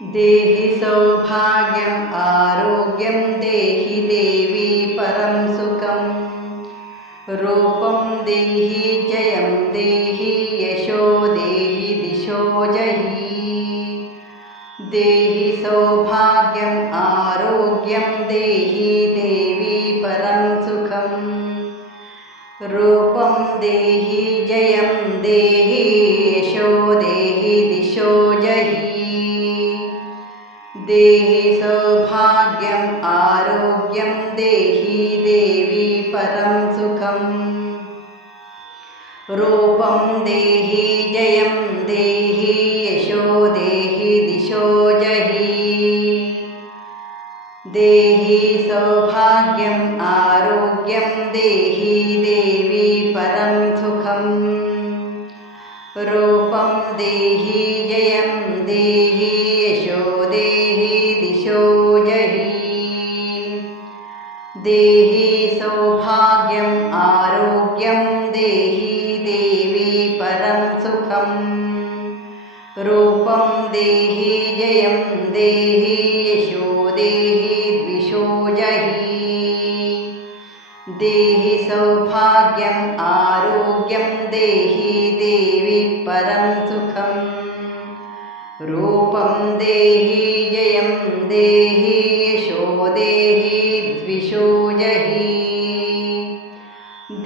देहि सौभाग्यम् आरोग्यं देहि देवी परं सुखं रूपं देहि जयं देहि यशो देहि दिशो जहि देहि सौभाग्यम् आरोग्यं देहि देवी परं सुखं रूपं देहि जयं देहि यशो देहि दिशो जहि देहि सौभाग्यम् आरोग्यं देहि देवी परं सुखं रूपं देहि जयं देहि यशो देहि दिशो जहि देहि सौभाग्यम् आरोग्यं देहि देवी परं सुखं रूपं देहि जयं देहि यशो देहि दिशो जहि देहि सौभाग्यम् आरोग्यं देहि देवी परं सुखं रूपं देहि जयं देहि यशो देहि द्विषो जहि देहि सौभाग्यम् आरोग्यं देहि देवी परं सुखं रूपं देहि जयं देहि यशो देहि द्विषो जहि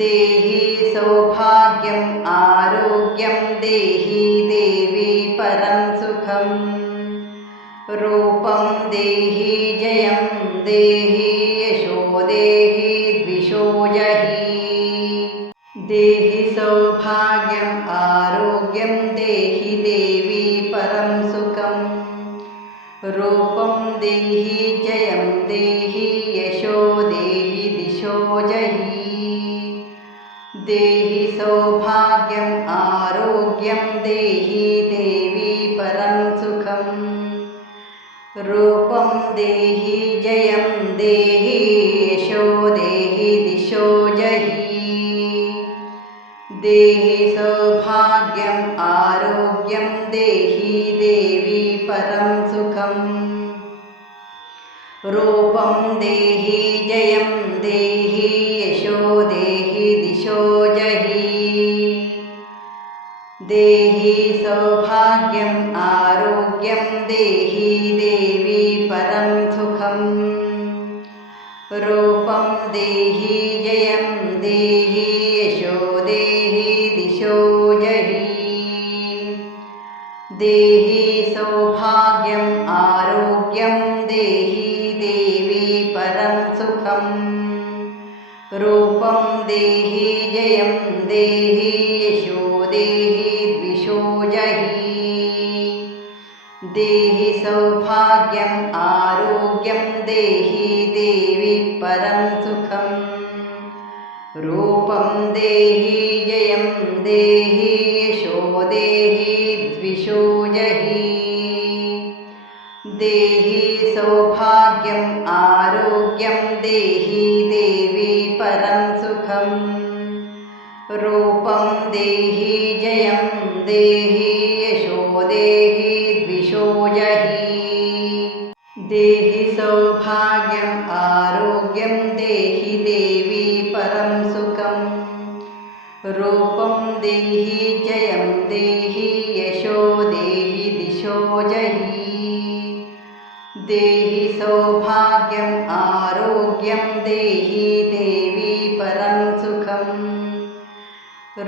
देहि सौभाग्यम् आरोग्यं देहि देवी परं सुखं रूपं देहि जयं देहि यशो देहि द्विषो जहि देहि सौभाग्यम् आरोग्यं देहि देवी परं सुखं रूपं देहि जयं देहि यशो देहि दिशो जहि देहि सौभाग्यम् आरोग्यं देहि देवी परं सुखं रूपं देहि जयं देहि यशो देहि दिशो जहि देहि सौभाग्यम् आरोग्यं देहि देवी परं सुखं रूपं देहि जयं देहि यशो देहि दिशो जहि देहि सौभाग्यम् आरोग्यं देहि देवी परं सुखं रूपं देहि जयं देहि यशो देहि दिशो जहि देहि सौभाग्यम् आरोग्यं देहि देवी परं सुखं रूपं देहि जयं देहि यशो देहि द्विषो जहि देहि सौभाग्यम् आरोग्यं देहि देवी परं सुखं रूपं देहि जयं देहि यशो देहि द्विषो जहि देहि सौभाग्यम् आरोग्यं देहि देवी परं सुखं रूपं देहि जयं देहि यशो देहि द्विषो जहि देहि सौभाग्यम् आरोग्यं देहि देवी परं सुखं रूपं देहि जयं देहि यशो देहि दिशो जहि देहि सौभाग्यम् आरोग्यं देहि देवी परं सुखं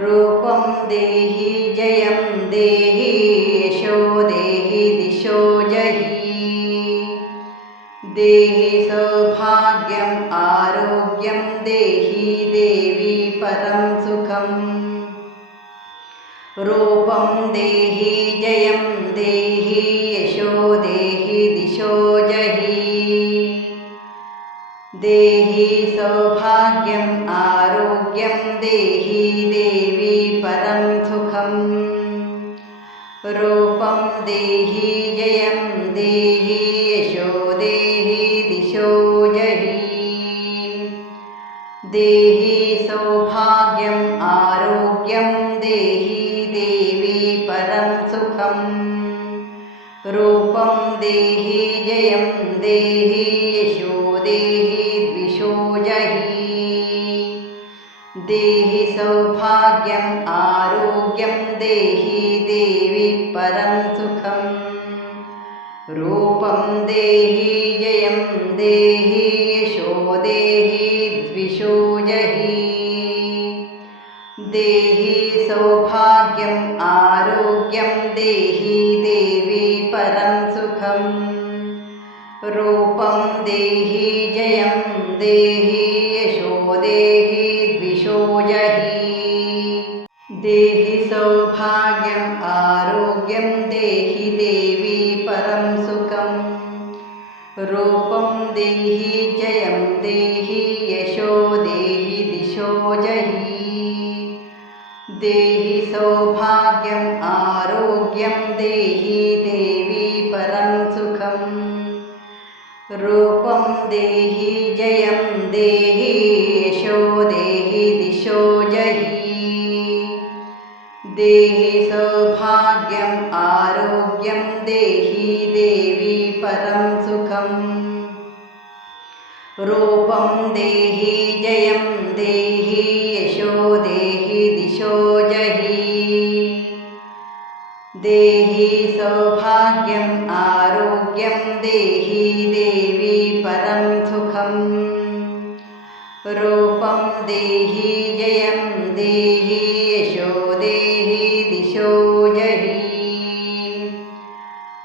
रूपं देहि जयं देहि यशो देहि दिशो जहि देहि सौभाग्यम् आरोग्यं देहि देवी परं सुखं रूपं देहि जयं देहि यशो देहि दिशो जहि देहि सौभाग्यम् आरोग्यं देहि देवी परं सुखं रूपं देहि जयं देहि यशो देहि दिशो जहि देहि सौभाग्यम् आरोग्यं देहि देवी परं सुखं रूपं देहि जयं देहि यशो देहि द्विषो जहि देहि सौभाग्यम् आरोग्यं देहि देवी परं सुखं रूपं देहि जयं देहि यशो देहि द्विषो जहि देहि सौभाग्यम् आरोग्यं देहि देवी परं सुखं रूपं देहि जयं देहि यशो देहि द्विषो जहि देहि सौभाग्यम् आरोग्यं देहि देवी परं सुखं रूपं देहि जयं देहि यशो देहि दिशो जहि देहि सौभाग्यम् आरोग्यं देहि देवी परं सुखं रूपं देहि जयं देहि यशो देहि दिशो जहि देहि सौभाग्यम् आरोग्यं देहि देवी परं सुखं रूपं देहि जयं देहि यशो देहि दिशो जहि देहि सौभाग्यम् आरोग्यं देहि देवी परं सुखं रूपं देहि जयं देहि यशो देहि दिशो जहि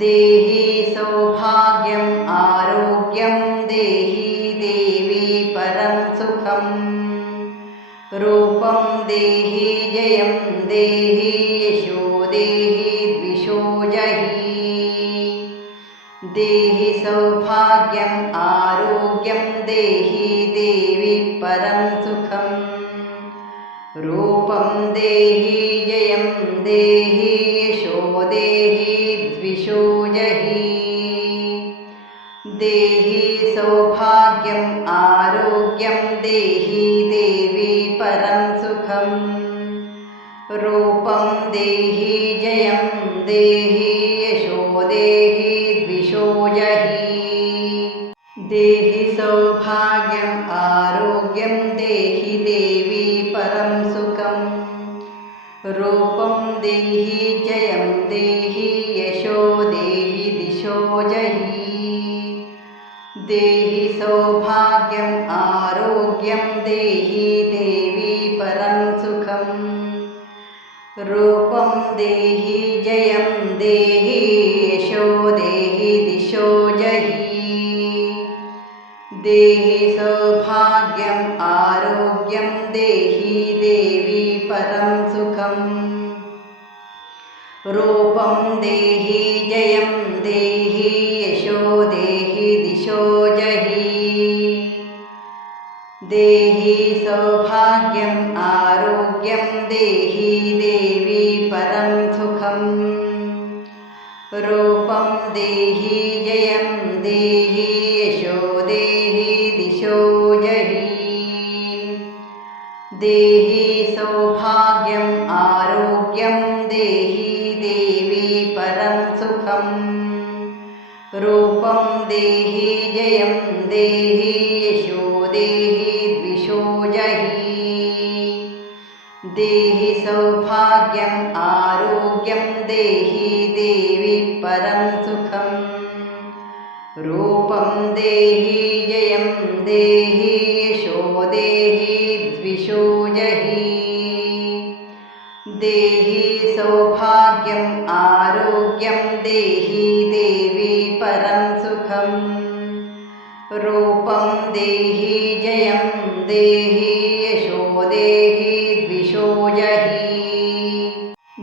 देहि सौभाग्यम् आरोग्यं देहि देवी परं सुखं रूपं देहि जयं देहि यशो देहि द्विषो जहि देहि सौभाग्यम् आरोग्यं देहि देवी परं सुखं रूपं देहि जयं देहि यशो देहि द्विषो जहि देहि सौभाग्यम् आरोग्यं देहि देवी परं सुखं रूपं देहि जयं देहि यशो देहि द्विषो जहि देहि सौभाग्यम् आरोग्यं देहि देवी परं सुखं रूपं देहि जयं देहि यशो देहि दिशो जहि देहि सौभाग्यम् आरोग्यं देहि देवी परं सुखं रूपं देहि जयं देहि यशो देहि दिशो जहि देहि सौभाग्यम् आरोग्यं देहि देवी परं सुखं रूपं देहि जयं देहि यशो देहि दिशो जहि देहि सौभाग्यम् आरोग्यं देहि देवी परं सुखं रूपं देहि जयं देहि यशो देहि दिशो जहि देहि सौभाग्यम् आरोग्यं देहि देवी परं सुखं रूपं देहि जयं देहि यशो देहि द्विषो जहि देहि सौभाग्यम् आरोग्यं देहि देवी परं सुखं रूपं देहि जयं देहि यशो देहि द्विषो जहि देहि सौभाग्यम् आरोग्यं देहि देवी परं सुखं रूपं देहि जयं देहि यशो देहि द्विषो जहि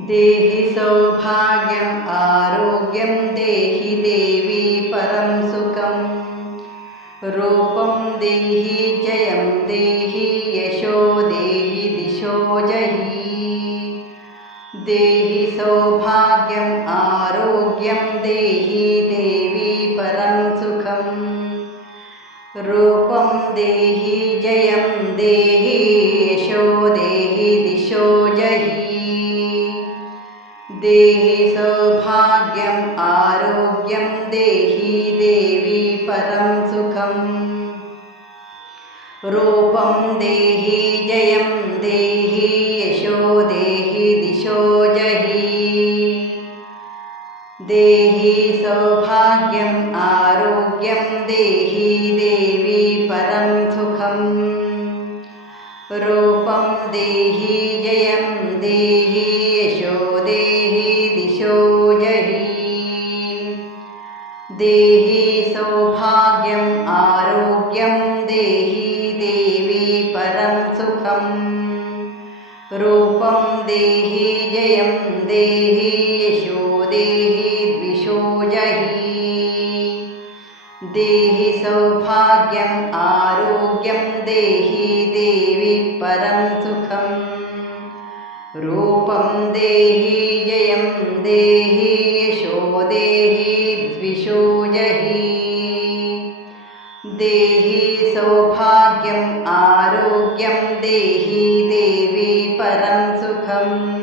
देहि सौभाग्यम् आरोग्यं देहि देवी परं सुखं रूपं देहि जयं देहि यशो देहि दिशो जहि देहि सौभाग्यम् आरोग्यं देहि देवी परं सुखं रूपं देहि जयं देहि यशो देहि दिशो जहि देहि सौभाग्यम् आरोग्यं आरोग्यं देहि देवी परं सुखम् रूपं देहि जयं देहि यशो देहि दिशो जहि देहि सौभाग्यम् आरोग्यं देहि देवी परं सुखम् रूपं देहि जयं देहि यशो देहि दिशो जहि देहि सौभाग्यम् आरोग्यं देहि देवी परं सुखम् रूपं देहि जयं देहि यशो देहि द्विषो जहि देहि सौभाग्यम् आरोग्यं देहि देवी परं सुखम् रूपं देहि जयं देहि यशो देहि द्विषो जहि देहि सौभाग्यम् आरोग्यं देहि देवी परं सुखम्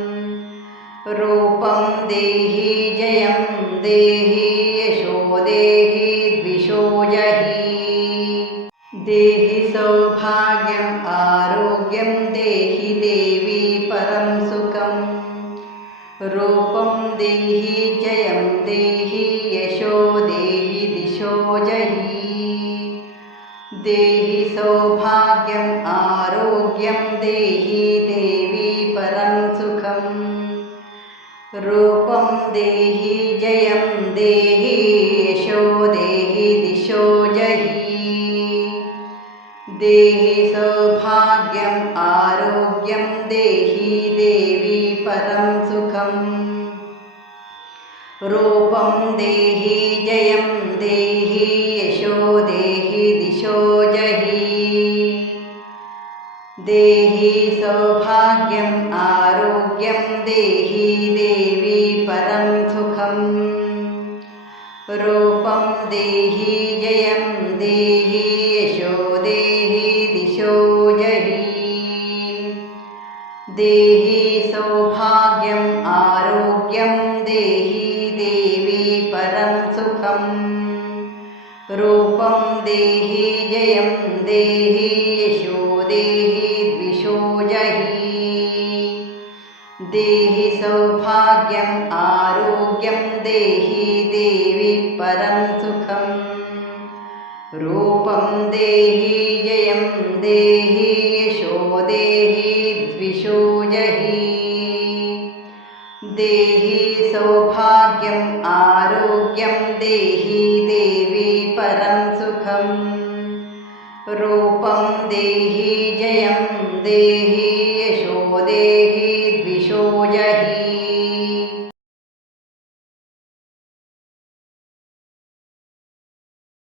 रूपं देहि जयं देहि यशो देहि द्विषो जहि देहि सौभाग्यम् आरोग्यं देहि देवी परं सुखम् रूपं देहि जयं देहि यशो देहि दिशो जहि देहि सौभाग्यम् आरोग्यं देहि देवी परं सुखम् रूपं देहि जयं देहि यशो देहि दिशो जहि देहि सौभाग्यम् आरोग्यं देहि देवी परं सुखम् रूपं देहि जयं देहि यशो देहि दिशो जहि देहि सौभाग्यम् आरोग्यं देहि देवी परं सुखम् रूपं देहि जयं देहि यशो देहि दिशो जहि देहि सौभाग्यम् आरोग्यं देहि देवी परं सुखम् रूपं देहि जयं देहि यशो देहि द्विषो जहि देहि सौभाग्यम् आरोग्यं देहि देवी परं सुखम् रूपं देहि जयं देहि यशो देहि द्विषो जहि देहि सौभाग्यम् आरोग्यं देहि देवी परं सुखम् रूपं देहि जयं देहि यशो देहि